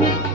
Thank you.